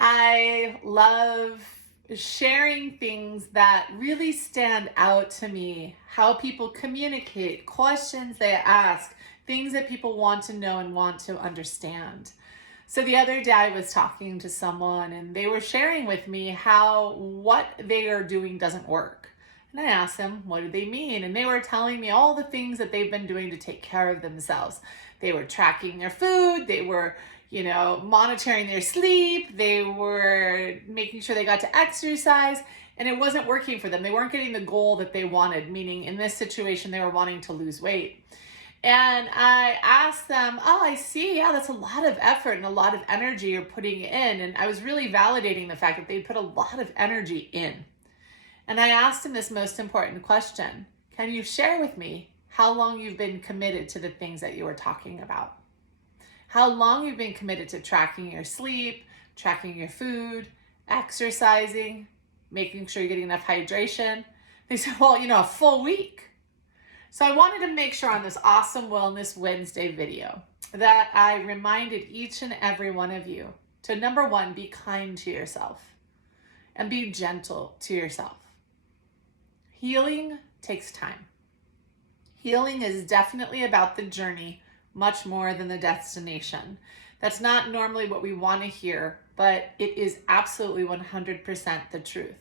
I love sharing things that really stand out to me, how people communicate, questions they ask, things that people want to know and want to understand. So the other day I was talking to someone and they were sharing with me how what they are doing doesn't work. And I asked them, what do they mean? And they were telling me all the things that they've been doing to take care of themselves. They were tracking their food, they were, monitoring their sleep, they were making sure they got to exercise, and it wasn't working for them. They weren't getting the goal that they wanted, meaning in this situation, they were wanting to lose weight. And I asked them, oh, I see. Yeah, that's a lot of effort and a lot of energy you're putting in. And I was really validating the fact that they put a lot of energy in. And I asked them this most important question. Can you share with me how long you've been committed to the things that you were talking about? How long you've been committed to tracking your sleep, tracking your food, exercising, making sure you're getting enough hydration? They said, well, a full week. So I wanted to make sure on this awesome Wellness Wednesday video that I reminded each and every one of you to, number one, be kind to yourself and be gentle to yourself. Healing takes time. Healing is definitely about the journey much more than the destination. That's not normally what we want to hear, but it is absolutely 100% the truth.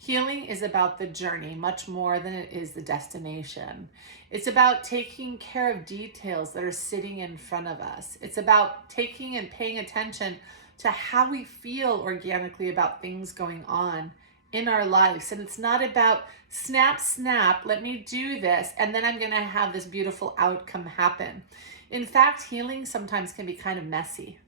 Healing is about the journey much more than it is the destination. It's about taking care of details that are sitting in front of us. It's about taking and paying attention to how we feel organically about things going on in our lives. And it's not about snap, let me do this, and then I'm going to have this beautiful outcome happen. In fact, healing sometimes can be kind of messy.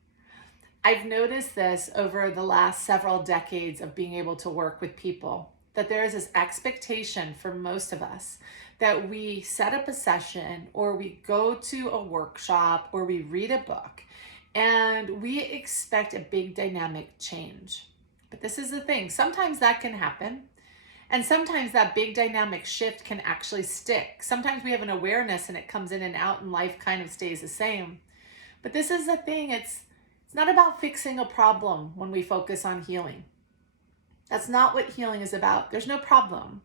I've noticed this over the last several decades of being able to work with people, that there is this expectation for most of us that we set up a session or we go to a workshop or we read a book and we expect a big dynamic change. But this is the thing, sometimes that can happen. And sometimes that big dynamic shift can actually stick. Sometimes we have an awareness and it comes in and out and life kind of stays the same. But this is the thing, it's not about fixing a problem when we focus on healing. That's not what healing is about. There's no problem.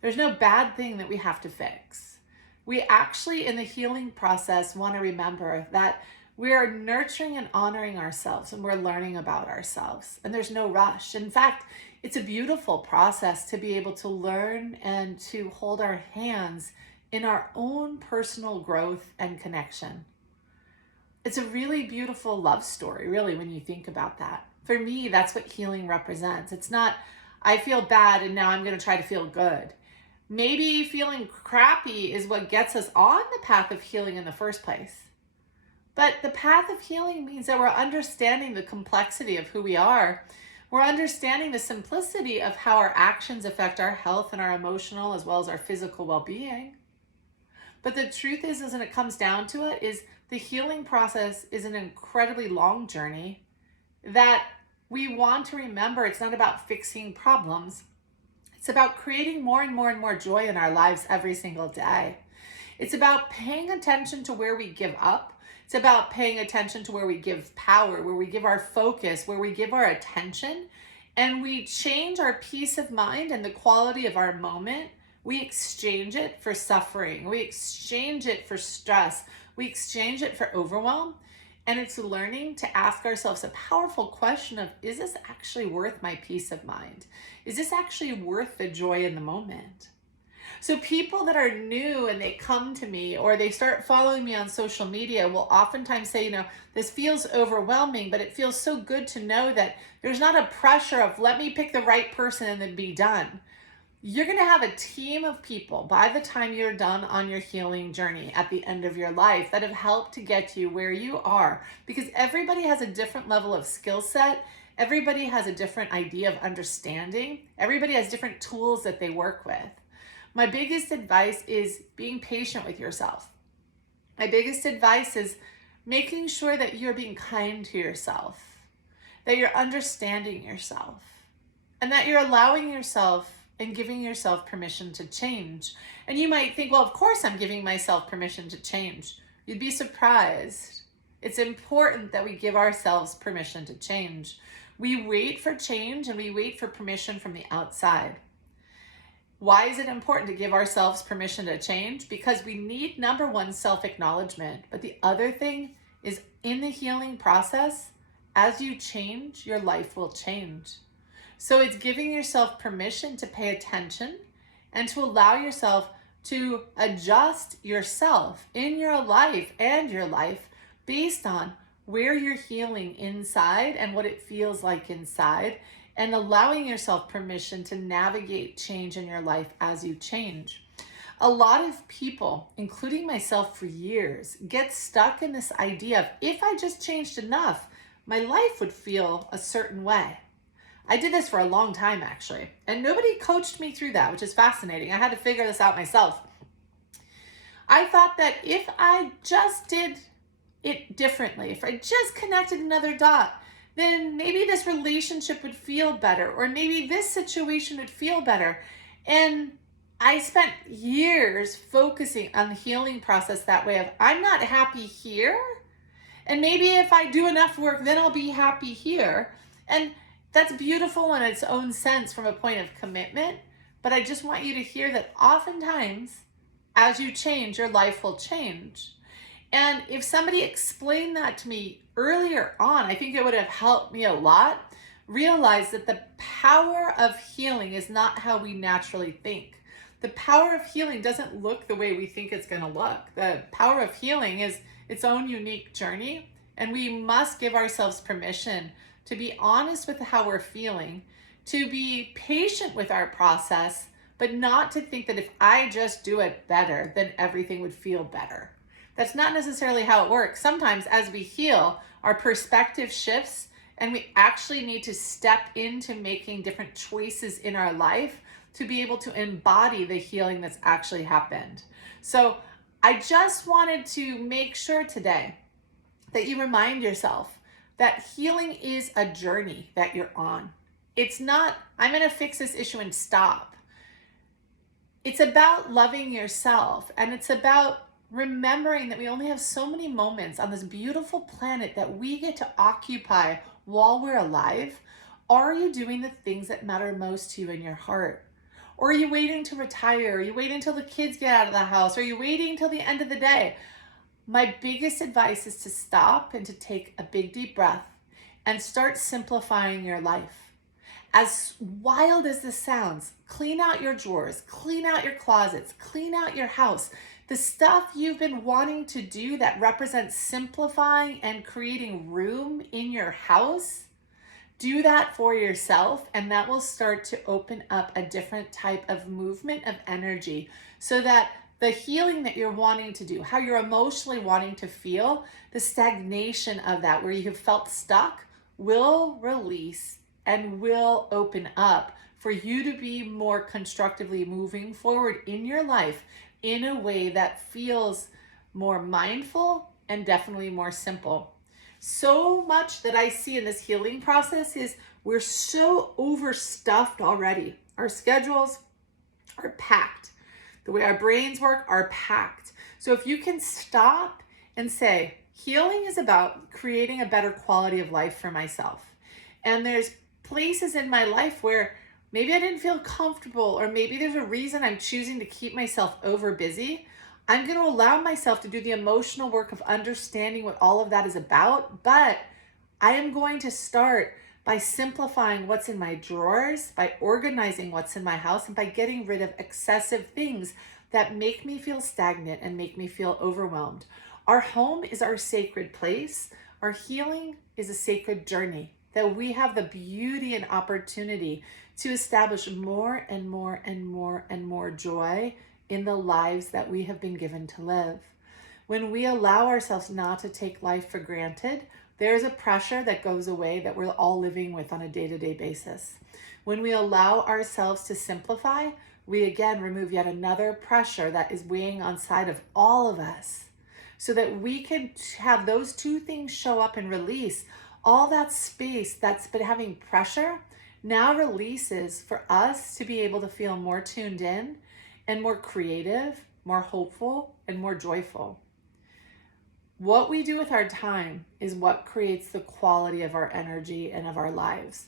There's no bad thing that we have to fix. We actually, in the healing process, want to remember that we are nurturing and honoring ourselves and we're learning about ourselves. And there's no rush. In fact, it's a beautiful process to be able to learn and to hold our hands in our own personal growth and connection. It's a really beautiful love story, really, when you think about that. For me, that's what healing represents. It's not, I feel bad and now I'm going to try to feel good. Maybe feeling crappy is what gets us on the path of healing in the first place. But the path of healing means that we're understanding the complexity of who we are. We're understanding the simplicity of how our actions affect our health and our emotional as well as our physical well-being. But the truth is when it comes down to it, is the healing process is an incredibly long journey that we want to remember. It's not about fixing problems. It's about creating more and more and more joy in our lives every single day. It's about paying attention to where we give up. It's about paying attention to where we give power, where we give our focus, where we give our attention, and we change our peace of mind and the quality of our moment. We exchange it for suffering. We exchange it for stress. We exchange it for overwhelm. And it's learning to ask ourselves a powerful question of, is this actually worth my peace of mind? Is this actually worth the joy in the moment? So people that are new and they come to me or they start following me on social media will oftentimes say, this feels overwhelming, but it feels so good to know that there's not a pressure of let me pick the right person and then be done. You're going to have a team of people by the time you're done on your healing journey at the end of your life that have helped to get you where you are, because everybody has a different level of skill set. Everybody has a different idea of understanding. Everybody has different tools that they work with. My biggest advice is being patient with yourself. My biggest advice is making sure that you're being kind to yourself, that you're understanding yourself, and that you're allowing yourself and giving yourself permission to change. And you might think, well, of course I'm giving myself permission to change. You'd be surprised. It's important that we give ourselves permission to change. We wait for change and we wait for permission from the outside. Why is it important to give ourselves permission to change? Because we need, number one, self-acknowledgement. But the other thing is, in the healing process, as you change, your life will change. So it's giving yourself permission to pay attention and to allow yourself to adjust yourself in your life and your life based on where you're healing inside and what it feels like inside, and allowing yourself permission to navigate change in your life as you change. A lot of people, including myself for years, get stuck in this idea of, if I just changed enough, my life would feel a certain way. I did this for a long time, actually, and nobody coached me through that, which is fascinating. I had to figure this out myself. I thought that if I just did it differently, if I just connected another dot, then maybe this relationship would feel better, or maybe this situation would feel better. And I spent years focusing on the healing process that way of, I'm not happy here, and maybe if I do enough work, then I'll be happy here. And that's beautiful in its own sense from a point of commitment. But I just want you to hear that oftentimes, as you change, your life will change. And if somebody explained that to me earlier on, I think it would have helped me a lot. Realize that the power of healing is not how we naturally think. The power of healing doesn't look the way we think it's going to look. The power of healing is its own unique journey, and we must give ourselves permission to be honest with how we're feeling, to be patient with our process, but not to think that if I just do it better, then everything would feel better. That's not necessarily how it works. Sometimes as we heal, our perspective shifts and we actually need to step into making different choices in our life to be able to embody the healing that's actually happened. So I just wanted to make sure today that you remind yourself that healing is a journey that you're on. It's not, I'm going to fix this issue and stop. It's about loving yourself, and it's about remembering that we only have so many moments on this beautiful planet that we get to occupy while we're alive. Are you doing the things that matter most to you in your heart? Or are you waiting to retire? Are you waiting until the kids get out of the house? Are you waiting until the end of the day? My biggest advice is to stop and to take a big deep breath and start simplifying your life. As wild as this sounds, clean out your drawers, clean out your closets, clean out your house. The stuff you've been wanting to do that represents simplifying and creating room in your house, do that for yourself, and that will start to open up a different type of movement of energy, so that the healing that you're wanting to do, how you're emotionally wanting to feel, the stagnation of that, where you have felt stuck, will release and will open up for you to be more constructively moving forward in your life in a way that feels more mindful and definitely more simple. So much that I see in this healing process is we're so overstuffed already. Our schedules are packed. The way our brains work are packed. So if you can stop and say, healing is about creating a better quality of life for myself. And there's places in my life where maybe I didn't feel comfortable, or maybe there's a reason I'm choosing to keep myself over busy. I'm going to allow myself to do the emotional work of understanding what all of that is about, but I am going to start by simplifying what's in my drawers, by organizing what's in my house, and by getting rid of excessive things that make me feel stagnant and make me feel overwhelmed. Our home is our sacred place. Our healing is a sacred journey that we have the beauty and opportunity to establish more and more and more and more joy in the lives that we have been given to live. When we allow ourselves not to take life for granted, there's a pressure that goes away that we're all living with on a day-to-day basis. When we allow ourselves to simplify, we again remove yet another pressure that is weighing on side of all of us, so that we can have those two things show up and release. All that space that's been having pressure now releases for us to be able to feel more tuned in and more creative, more hopeful, and more joyful. What we do with our time is what creates the quality of our energy and of our lives.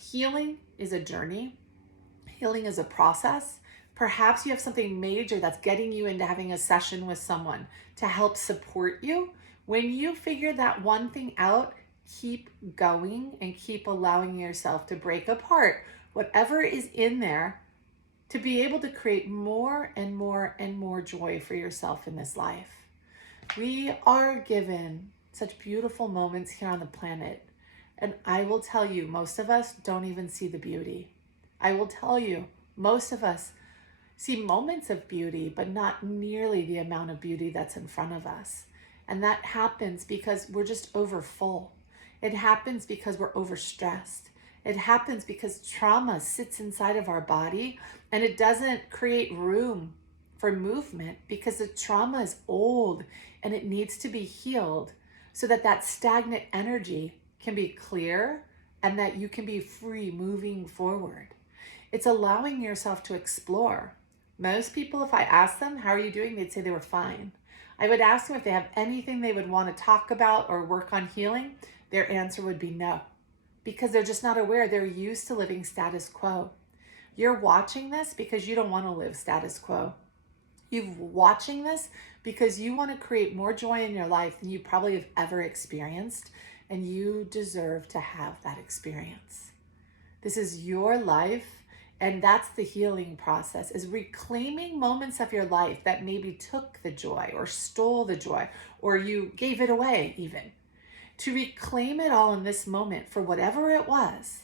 Healing is a journey. Healing is a process. Perhaps you have something major that's getting you into having a session with someone to help support you. When you figure that one thing out, keep going and keep allowing yourself to break apart whatever is in there to be able to create more and more and more joy for yourself in this life. We are given such beautiful moments here on the planet. And I will tell you, most of us don't even see the beauty. I will tell you, most of us see moments of beauty, but not nearly the amount of beauty that's in front of us. And that happens because we're just over full. It happens because we're overstressed. It happens because trauma sits inside of our body and it doesn't create room for movement because the trauma is old and it needs to be healed so that that stagnant energy can be clear and that you can be free moving forward. It's allowing yourself to explore. Most people, if I ask them, how are you doing? They'd say they were fine. I would ask them if they have anything they would want to talk about or work on healing. Their answer would be no, because they're just not aware. They're used to living status quo. You're watching this because you don't want to live status quo. You're watching this because you want to create more joy in your life than you probably have ever experienced, and you deserve to have that experience. This is your life, and that's the healing process, is reclaiming moments of your life that maybe took the joy or stole the joy, or you gave it away even. To reclaim it all in this moment for whatever it was,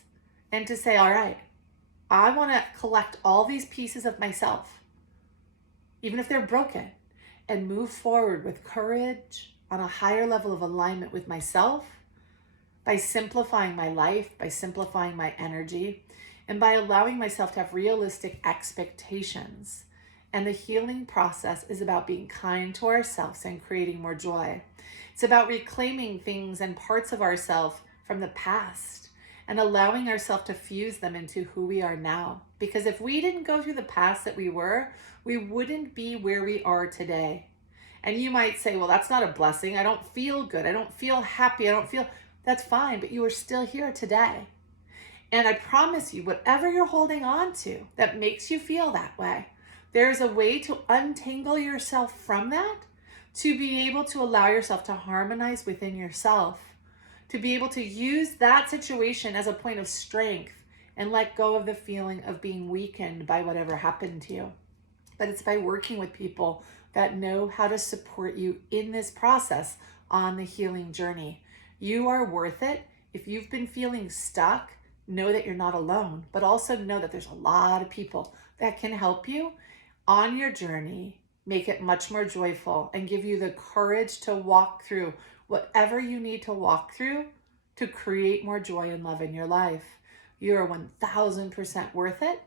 and to say, all right, I want to collect all these pieces of myself, even if they're broken, and move forward with courage on a higher level of alignment with myself by simplifying my life, by simplifying my energy, and by allowing myself to have realistic expectations. And the healing process is about being kind to ourselves and creating more joy. It's about reclaiming things and parts of ourselves from the past and allowing ourselves to fuse them into who we are now. Because if we didn't go through the past that we were, we wouldn't be where we are today. And you might say, well, that's not a blessing. I don't feel good. I don't feel happy. That's fine, but you are still here today. And I promise you, whatever you're holding on to that makes you feel that way, there's a way to untangle yourself from that, to be able to allow yourself to harmonize within yourself, to be able to use that situation as a point of strength and let go of the feeling of being weakened by whatever happened to you. But it's by working with people that know how to support you in this process on the healing journey. You are worth it. If you've been feeling stuck, know that you're not alone, but also know that there's a lot of people that can help you on your journey, make it much more joyful, and give you the courage to walk through whatever you need to walk through to create more joy and love in your life. You are 1000% worth it.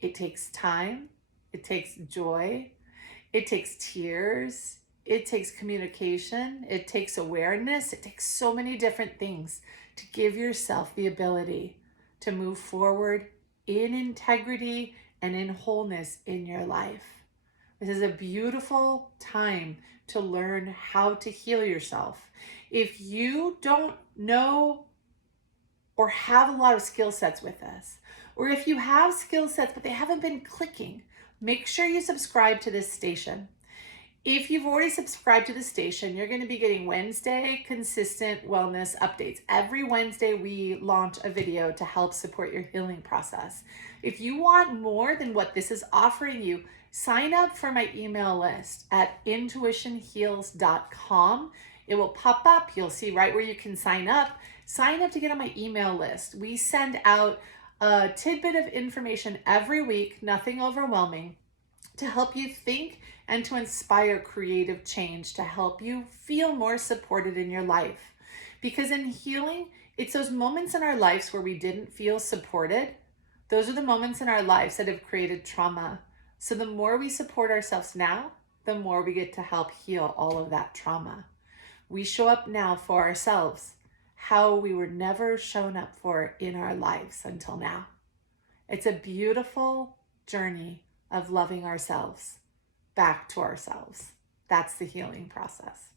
It takes time. It takes joy. It takes tears. It takes communication. It takes awareness. It takes so many different things to give yourself the ability to move forward in integrity and in wholeness in your life. This is a beautiful time to learn how to heal yourself. If you don't know or have a lot of skill sets with this, or if you have skill sets but they haven't been clicking, make sure you subscribe to this station. If you've already subscribed to the station, you're going to be getting Wednesday consistent wellness updates. Every Wednesday, we launch a video to help support your healing process. If you want more than what this is offering you, sign up for my email list at intuitionheals.com. It will pop up. You'll see right where you can sign up. Sign up to get on my email list. We send out a tidbit of information every week, nothing overwhelming, to help you think and to inspire creative change, to help you feel more supported in your life. Because in healing, it's those moments in our lives where we didn't feel supported. Those are the moments in our lives that have created trauma. So the more we support ourselves now, the more we get to help heal all of that trauma. We show up now for ourselves how we were never shown up for in our lives until now. It's a beautiful journey of loving ourselves back to ourselves. That's the healing process.